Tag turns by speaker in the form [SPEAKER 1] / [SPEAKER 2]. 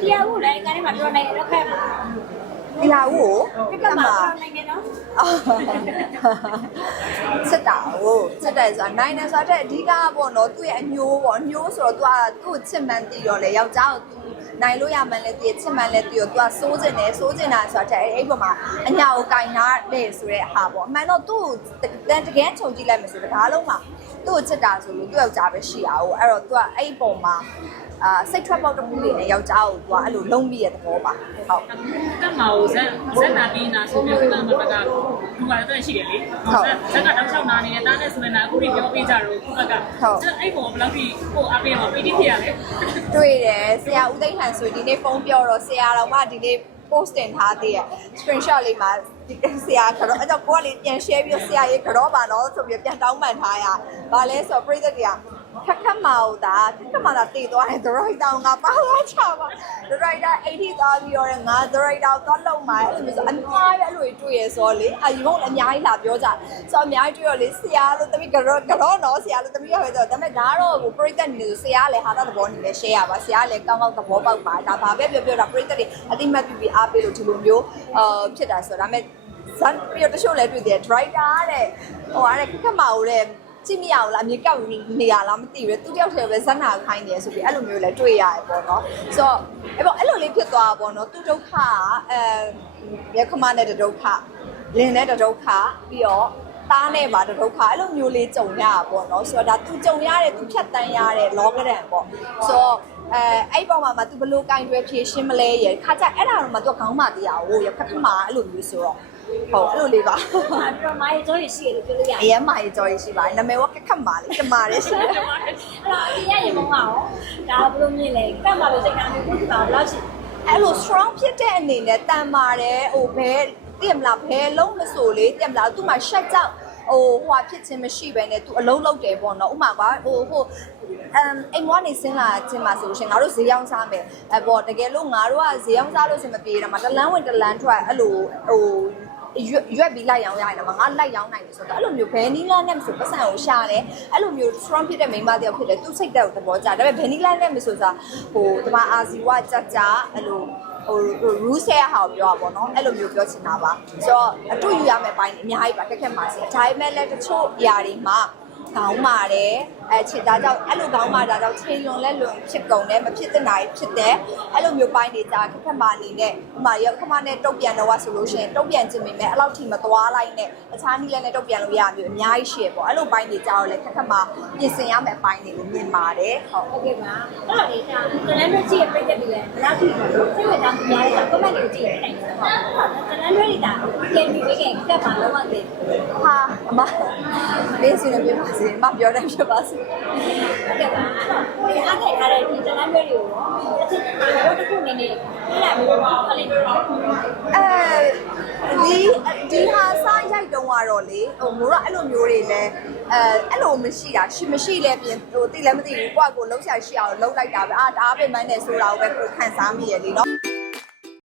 [SPEAKER 1] တရားဦးလည်းကားထဲမှာတော်နိုင်တော့ခက်မှာ။
[SPEAKER 2] ဒီလာဦးကိုခ
[SPEAKER 1] က်ကမှာတော်နိုင်တယ်နော်
[SPEAKER 2] စက်တာဟိုစက်တယ်ဆိုတာနိုင်တယ်ဆိုတော့အဓိကပေါ့နော်သူ့ရဲ့အညိုးပေါ့အညိုးဆိုတော့သူကသူ့ချစ်မှန်းသိတော့လေယောက်ျားကိုသူနိုင်လို့ရမှန်းလဲသိချစ်မှန်းလဲသိတော့သူကစိုးကျင်တယ်စိုးကျင်တာဆိုတော့အဲ့ဘက်မှာအညာကိုကင်နာတယ်ဆိုတဲ့ဟာပေါ့အမှန်တော့သူ့တကယ်ချုံကြည့်လိုက်မယ်ဆိုတကားလုံးမှာ သူ့ကိုချစ်တာဆိုလို့သူ့ယောက်ျားပဲရှိရအောင်အဲ့တော့ तू ကအဲ့ပုံမှာအာစိတ်ထွက်ပေါက်တစ်ခုလေးနဲ့ယောက်ျားကို तू ကအဲ့လိုလုံးပြီးရတဲ့သဘောပါဟုတ်
[SPEAKER 3] တက်မှာကိုဇက်ဇက်နာပြီးနာဆိုပြီးခဏမှတကလူပါတော့ရှိတယ်လေဇက်ကတောက်ချောက်နာနေတယ်တားနဲ့ဆိုနေတာအခုဒီပြောပေးကြတော့ခုကကအဲ့ပေါ်ဘယ်လောက်ထိကိုအပေးမှာပီတိဖြစ်ရလဲ
[SPEAKER 2] တွေ့တယ်ဆရာဦးသိန်းဟန်ဆိုဒီနေ့ဖုန်းပြောတော့ဆရာတော်ကဒီနေ့ post တင်ထားသေးရ screenshot လေးမှာဆရာကတော့အဲ့တော့ကိုကလေပြန် share ပြီးတော့ဆရာရေးကြောပါတော့ဆိုပြီးပြန်တောင်းပန်ထားရ။ဘာလဲဆိုတော့ပြည်သက်တွေက ခက်ခက်မအောင်တာခက်ခက်မတာတည်သွားတယ် the right down ကပါသွားချပါ the right down 80သွားပြီးတော့ငါ the right down သွားလုံးမှာအဲ့လိုမျိုးဆိုအများကြီးအဲ့လိုတွေ့ရဆိုတော့လေအယူကလည်းအများကြီးလာပြောကြဆိုတော့အများကြီးတွေ့တော့လေဆရာလို့တမီးကတော့ကတော့တော့ဆရာလို့တမီးရပဲဆိုတော့ဒါပေမဲ့ဒါကတော့ဟိုပြည်သက်နေလို့ဆရာလည်းဟာတာသဘောနေလဲ share ရပါဆရာလည်းကောင်းကောင်းသဘောပေါက်ပါဒါဘာပဲပြောပြောတာပြည်သက်တွေအတိမတ်ပြပြအားပေးလို့ဒီလိုမျိုးအာဖြစ်တာဆိုတော့ဒါပေမဲ့ဇန်ပြီးတော့တချို့လည်းတွေ့တယ် driver တဲ့ဟိုအဲ့ခက်ခက်မအောင်တဲ့ ကြည့်မရဘူးလားအမြေကောက်နေရလားမသိဘူးသူတယောက်တည်းပဲဇက်နာခိုင်းနေဆိုပြီးအဲ့လိုမျိုးလည်းတွေ့ရတယ်ပေါ့နော်ဆိုတော့အဲ့ပေါ့အဲ့လိုလေးဖြစ်သွားတာပေါ့နော်သူဒုက္ခကအဲရခမနဲ့တဒုက္ခလင်းနဲ့တဒုက္ခပြီးတော့သားနဲ့ပါတဒုက္ခအဲ့လိုမျိုးလေးကြုံရတာပေါ့နော်ဆိုတော့ဒါသူကြုံရတဲ့သူဖြတ်တန်းရတဲ့လောကဒဏ်ပေါ့ဆိုတော့အဲအဲ့ပေါ်မှာမှ तू ဘလို့ကင်တွယ်ဖြေရှင်းမလဲရခါကြအဲ့ဒါတော့မှ तू ခေါင်းမတရားဟိုရခက်ခမအဲ့လိုမျိုးဆိုတော့ ဟုတ်အဲ့လိုလေးပါ
[SPEAKER 1] ဟာတော်မိုင်းကြောရရှိရလို့ပြောလို့ရတယ်
[SPEAKER 2] အရင်မှရေကြော်ရရှိပါတယ်နာမည်ကခက်ခက်မာလေးကမာလေးရှိတယ်
[SPEAKER 1] အဲ့တော့အပြင်ရရေမုံအောင်ဒါဘယ်လိုမြင်လဲကတ်မှာလို့စိတ်ထားမျိုးကိုဒီပါဘယ်လောက်ရှိ
[SPEAKER 2] အဲ့လို strong ဖြစ်တဲ့အနေနဲ့တန်ပါတယ်ဟိုဘဲသိရမလားဘဲလုံးမဆိုလေသိရမလားသူ့မှာ shut ကြောက်ဟိုဟိုဟာဖြစ်ခြင်းမရှိဘဲနဲ့သူအလုံးလုံးတယ်ပေါ့နော်ဥမာကဟိုဟိုအမ်အိမ်မွားနေစင်းလာခြင်းမှာဆိုရှင်ငါတို့ဈေးရောင်းစားမယ်အဲ့ပေါ့တကယ်လို့ငါတို့ကဈေးရောင်းစားလို့စင်မပြေတော့မှတလန်းဝင်တလန်းထွက်အဲ့လိုဟို ရွက်ရွက်ပြီးလိုက်ရောင်းရရင်တော့ငါလိုက်ရောင်းနိုင်တယ်ဆိုတော့အဲ့လိုမျိုးဘယ်နီလာနဲ့မဆိုပတ်စံကိုရှာတယ်အဲ့လိုမျိုး strong ဖြစ်တဲ့မိန်းမတယောက်ဖြစ်တယ်သူစိတ်တက်ကိုသဘောကျဒါပေမဲ့ဘယ်နီလာနဲ့မဆိုစားဟိုဒီမှာအာဇီဝကြကြအဲ့လိုဟို rules ရဲ့ဟာကိုပြောတာပေါ့နော်အဲ့လိုမျိုးပြောချင်တာပါဆိုတော့အတူယူရမယ့်ပိုင်းအများကြီးပါခက်ခက်ပါစေဒါပေမဲ့လည်းတချို့ຢာတွေမှာ ခေါင်းမာတယ်အဲချစ်ဒါကြောင့်အဲ့လိုခေါင်းမာဒါကြောင့်ချိန်လွန်လက်လွန်ဖြစ်ကုန်တယ်မဖြစ်တဲ့နိုင်ဖြစ်တယ်အဲ့လိုမျိုးပိုင်းတွေကြာခက်ခက်မာနေနဲ့ဥမာရောခမနဲ့တုတ်ပြန်တော့ဆိုလို့ရှိရင်တုတ်ပြန်ခြင်းမိမယ်အဲ့လောက်ထိမသွားလိုက်နဲ့တခြားနည်းလည်းနဲ့တုတ်ပြန်လို့ရမျိုးအများကြီးရှိရပေါ့အဲ့လိုပိုင်းတွေကြာတော့လည်းခက်ခက်မာပြင်ဆင်ရမယ့်အပိုင်းတွေကိုမြင်ပါတယ်ဟုတ်
[SPEAKER 1] ဟုတ်ကဲ့ပါအဲ့တော့ဒီဒါ calendar ကြီးရဲ့ပြည့်တဲ့ ဘယ်လောက်ထိလဲစိတ်ဝင်စားမှုများတယ် comment တွေကြည့်ရနိုင်တယ်ပေါ့တလန်းတွေကကဲပြီးဝေးကဲကတ်ပါတော့မှသိ
[SPEAKER 2] ဟာအမလေးစီနေပြပါစေမပြောတယ်ပြပါစေ
[SPEAKER 1] ဟုတ်ကဲ့ပါအဲ့တော့ကိုယ်အားခဲ့ထားတဲ့ဒီတလန်းတွေကိုရောအချင်းချင်းတော့တစ်ခုအနေနဲ့ပြလိုက်ပြီးတော့ခလေးတော့
[SPEAKER 2] အဲဒီဒီဟာ စားရိုက်တုံးကတော့လေဟိုမိုးတော့အဲ့လိုမျိုးတွေလဲအဲအဲ့လိုမရှိတာရှိမရှိလဲပြင်ဟိုတိလည်းမသိဘူးကိုယ့်ကိုလုံးချရှိအောင်လုံးလိုက်တာပဲအာဒါအပင်မန်းနဲ့ဆိုတာကိုပဲကိုခံစားမိရလေနော်